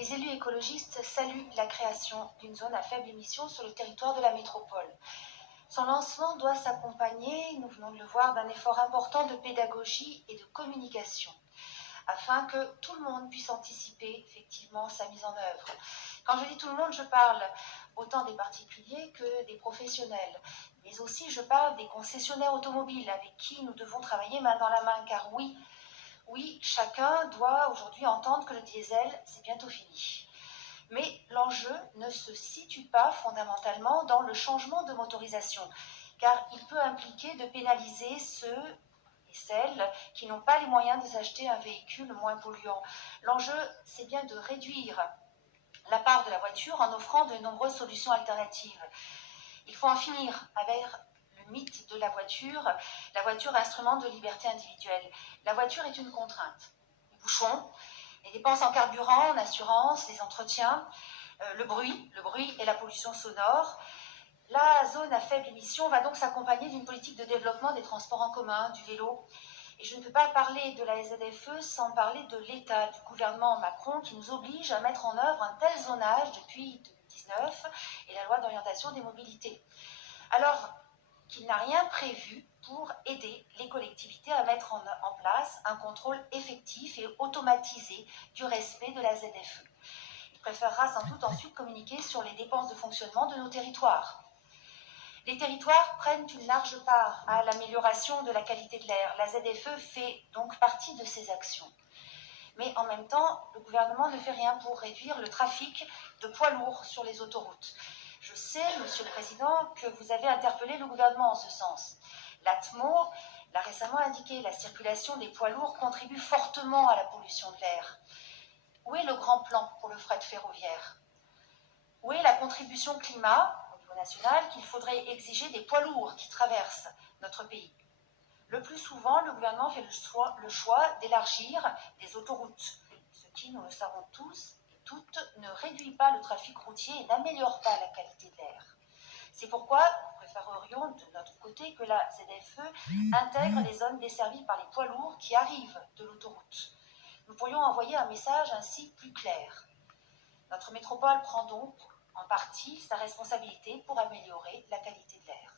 Les élus écologistes saluent la création d'une zone à faible émission sur le territoire de la métropole. Son lancement doit s'accompagner, nous venons de le voir, d'un effort important de pédagogie et de communication, afin que tout le monde puisse anticiper effectivement sa mise en œuvre. Quand je dis tout le monde, je parle autant des particuliers que des professionnels, mais aussi je parle des concessionnaires automobiles avec qui nous devons travailler main dans la main, car oui, chacun doit aujourd'hui entendre que le diesel, c'est bientôt fini. Mais l'enjeu ne se situe pas fondamentalement dans le changement de motorisation, car il peut impliquer de pénaliser ceux et celles qui n'ont pas les moyens de s'acheter un véhicule moins polluant. L'enjeu, c'est bien de réduire la part de la voiture en offrant de nombreuses solutions alternatives. Il faut en finir avec le mythe de la voiture instrument de liberté individuelle. La voiture est une contrainte. Les bouchons, les dépenses en carburant, en assurance, les entretiens, le bruit et la pollution sonore. La zone à faible émission va donc s'accompagner d'une politique de développement des transports en commun, du vélo. Et je ne peux pas parler de la ZFE sans parler de l'État, du gouvernement Macron qui nous oblige à mettre en œuvre un tel zonage depuis 2019 et la loi d'orientation des mobilités. Alors qu'il n'a rien prévu pour aider les collectivités à mettre en place un contrôle effectif et automatisé du respect de la ZFE. Il préférera sans doute ensuite communiquer sur les dépenses de fonctionnement de nos territoires. Les territoires prennent une large part à l'amélioration de la qualité de l'air. La ZFE fait donc partie de ces actions. Mais en même temps, le gouvernement ne fait rien pour réduire le trafic de poids lourds sur les autoroutes. Je sais, Monsieur le Président, que vous avez interpellé le gouvernement en ce sens. L'ATMO l'a récemment indiqué, la circulation des poids lourds contribue fortement à la pollution de l'air. Où est le grand plan pour le fret ferroviaire? Où est la contribution climat au niveau national qu'il faudrait exiger des poids lourds qui traversent notre pays? Le plus souvent, le gouvernement fait le choix d'élargir des autoroutes, ce qui, nous le savons tous et toutes, ne réduit pas le trafic routier et n'améliore pas la qualité de l'air. C'est pourquoi nous préférerions de notre côté que la ZFE intègre les zones desservies par les poids lourds qui arrivent de l'autoroute. Nous pourrions envoyer un message ainsi plus clair. Notre métropole prend donc en partie sa responsabilité pour améliorer la qualité de l'air.